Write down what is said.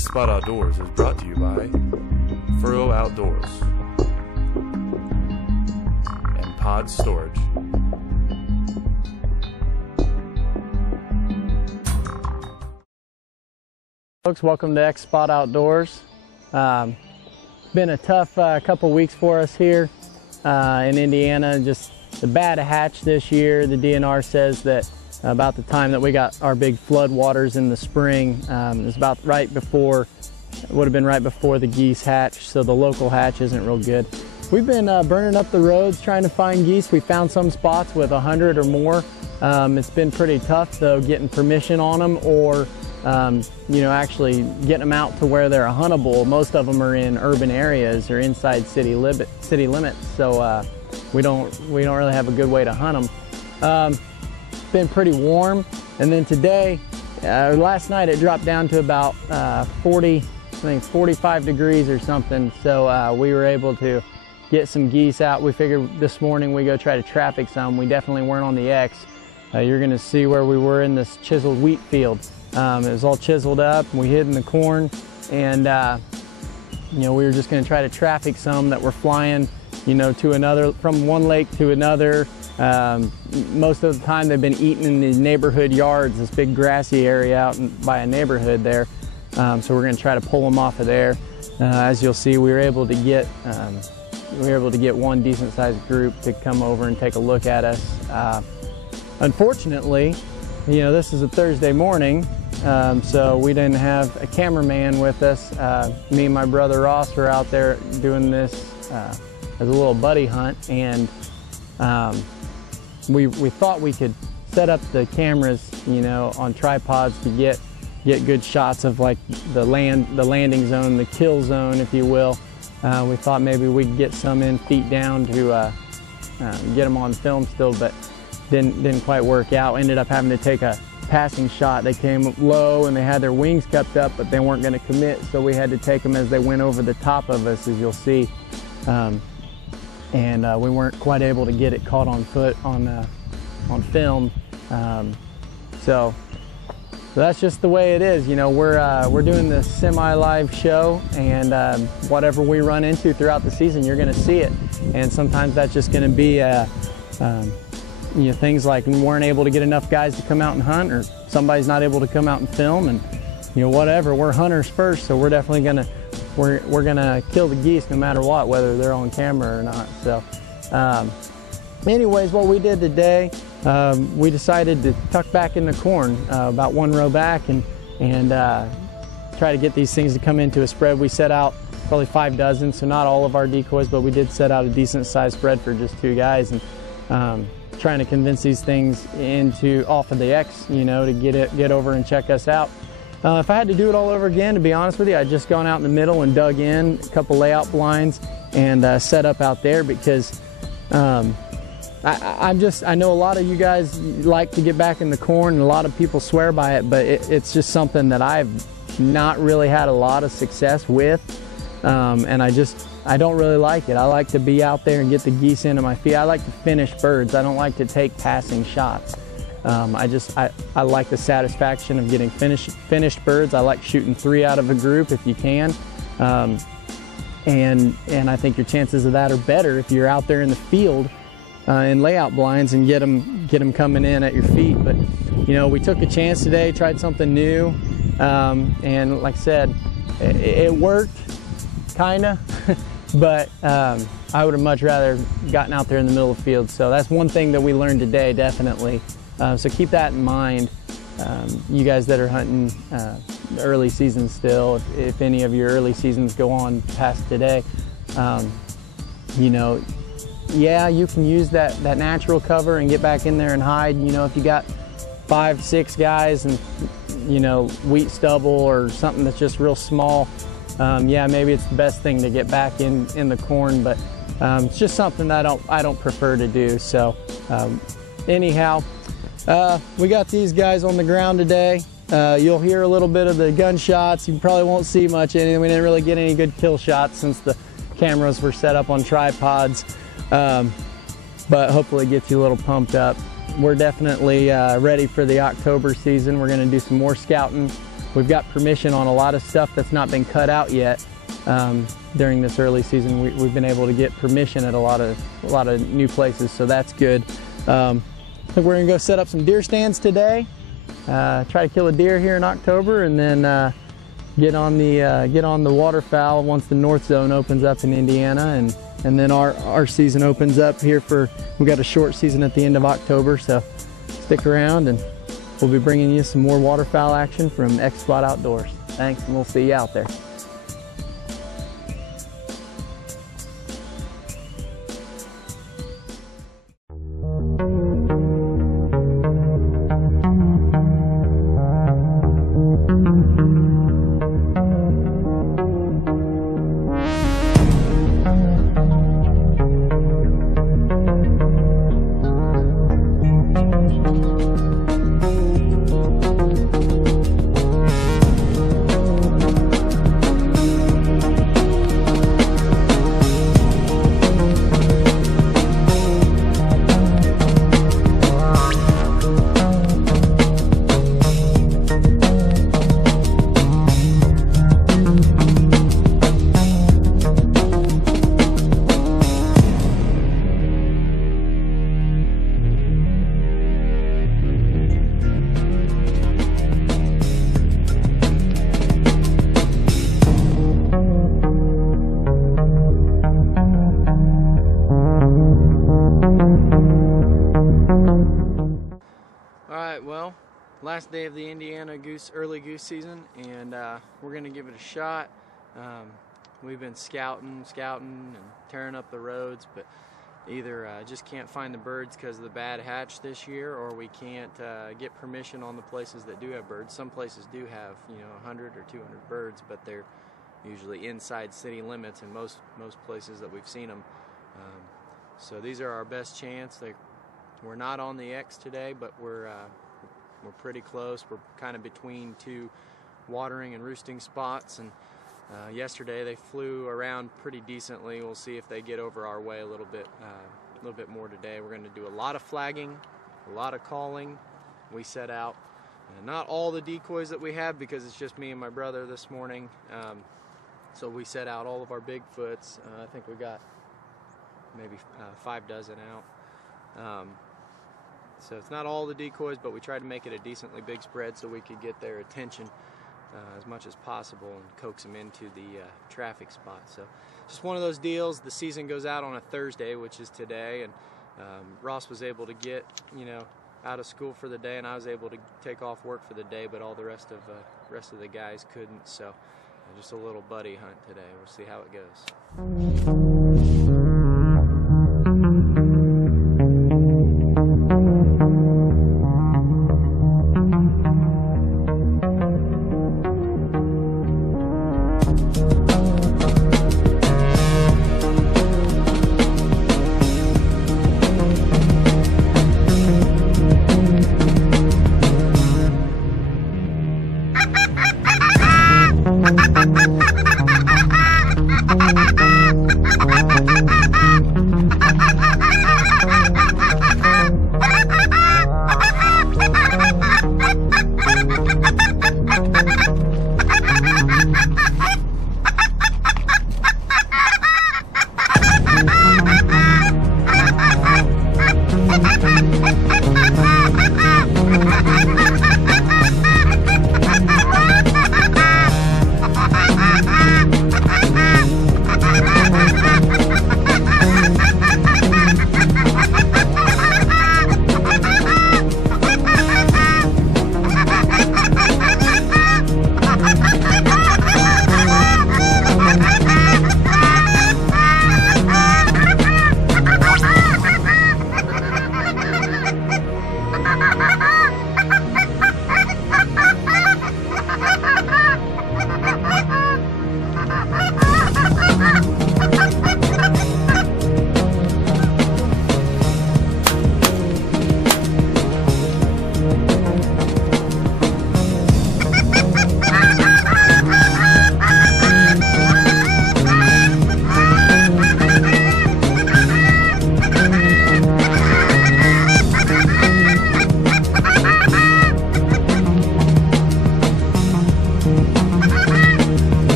Spot Outdoors is brought to you by Furrow Outdoors and Pod Storage. Folks, welcome to Spot Outdoors. Been a tough couple weeks for us here in Indiana. Just a bad hatch this year. The DNR says that about the time that we got our big flood waters in the spring, it was about right before, it would have been right before the geese hatch, so the local hatch isn't real good. We've been burning up the roads trying to find geese. We found some spots with 100 or more. It's been pretty tough though, getting permission on them or you know, actually getting them out to where they're huntable. Most of them are in urban areas or inside city limits, so we don't really have a good way to hunt them. Been pretty warm, and then today, last night it dropped down to about 45 degrees or something, so we were able to get some geese out. We figured this morning we go try to traffic some. We definitely weren't on the X. You're gonna see where we were in this chiseled wheat field. It was all chiseled up, and we hid in the corn, and you know, we were just gonna try to traffic some that were flying, you know, to another, from one lake to another. Most of the time they've been eaten in the neighborhood yards, this big grassy area out by a neighborhood there. So we're going to try to pull them off of there. As you'll see, we were able to get one decent sized group to come over and take a look at us. Unfortunately, you know, this is a Thursday morning, so we didn't have a cameraman with us. Me and my brother Ross were out there doing this as a little buddy hunt, and we thought we could set up the cameras, you know, on tripods to get good shots of like the landing zone, the kill zone, if you will. We thought maybe we'd get some in feet down to get them on film still, but didn't quite work out. Ended up having to take a passing shot. They came low and they had their wings kept up, but they weren't going to commit, so we had to take them as they went over the top of us, as you'll see. And we weren't quite able to get it caught on foot on film. So that's just the way it is. You know, we're doing this semi-live show, and whatever we run into throughout the season, you're going to see it. And sometimes that's just going to be you know, things like we weren't able to get enough guys to come out and hunt, or somebody's not able to come out and film, and you know, whatever. We're hunters first, so we're definitely gonna we're gonna kill the geese no matter what, whether they're on camera or not. So anyways, what we did today, we decided to tuck back in the corn about one row back and try to get these things to come into a spread. We set out probably 5 dozen, so not all of our decoys, but we did set out a decent sized spread for just 2 guys, and trying to convince these things off of the X, you know, to get over and check us out. If I had to do it all over again, to be honest with you, I'd just gone out in the middle and dug in a couple layout blinds and set up out there, because I know a lot of you guys like to get back in the corn, and a lot of people swear by it, but it's just something that I've not really had a lot of success with, and I don't really like it. I like to be out there and get the geese into my feet. I like to finish birds. I don't like to take passing shots. I like the satisfaction of getting finished birds. I like shooting 3 out of a group if you can, and I think your chances of that are better if you're out there in the field in layout blinds and get them coming in at your feet. But you know, we took a chance today, tried something new, and like I said, it worked, kinda. But I would have much rather gotten out there in the middle of the field. So that's one thing that we learned today, definitely. So keep that in mind. You guys that are hunting the early season still, if any of your early seasons go on past today, you know, yeah, you can use that natural cover and get back in there and hide. You know, if you got 5, 6 guys and, you know, wheat stubble or something that's just real small, yeah, maybe it's the best thing to get back in the corn, but it's just something that I don't prefer to do. So anyhow, we got these guys on the ground today. You'll hear a little bit of the gunshots. You probably won't see much. We didn't really get any good kill shots since the cameras were set up on tripods, but hopefully it gets you a little pumped up. We're definitely ready for the October season. We're going to do some more scouting. We've got permission on a lot of stuff that's not been cut out yet. During this early season, we've been able to get permission at a lot of new places, so that's good. I think we're going to go set up some deer stands today. Try to kill a deer here in October, and then get on the waterfowl once the North Zone opens up in Indiana, and then our season opens up here we've got a short season at the end of October, so stick around and we'll be bringing you some more waterfowl action from X Spot Outdoors. Thanks, and we'll see you out there. Well, last day of the Indiana early goose season, and we're going to give it a shot. We've been scouting and tearing up the roads, but either just can't find the birds because of the bad hatch this year, or we can't get permission on the places that do have birds. Some places do have, 100 or 200 birds, but they're usually inside city limits in most places that we've seen them. So these are our best chance. We're not on the X today, but we're pretty close. We're kind of between two watering and roosting spots, and yesterday they flew around pretty decently. We'll see if they get over our way a little bit more today. We're going to do a lot of flagging, a lot of calling. We set out not all the decoys that we have because it's just me and my brother this morning. So we set out all of our Bigfoots. I think we got maybe 5 dozen out. So it's not all the decoys, but we tried to make it a decently big spread so we could get their attention as much as possible and coax them into the traffic spot. So just one of those deals. The season goes out on a Thursday, which is today, and Ross was able to get out of school for the day, and I was able to take off work for the day, but all the rest of the guys couldn't. So just a little buddy hunt today. We'll see how it goes.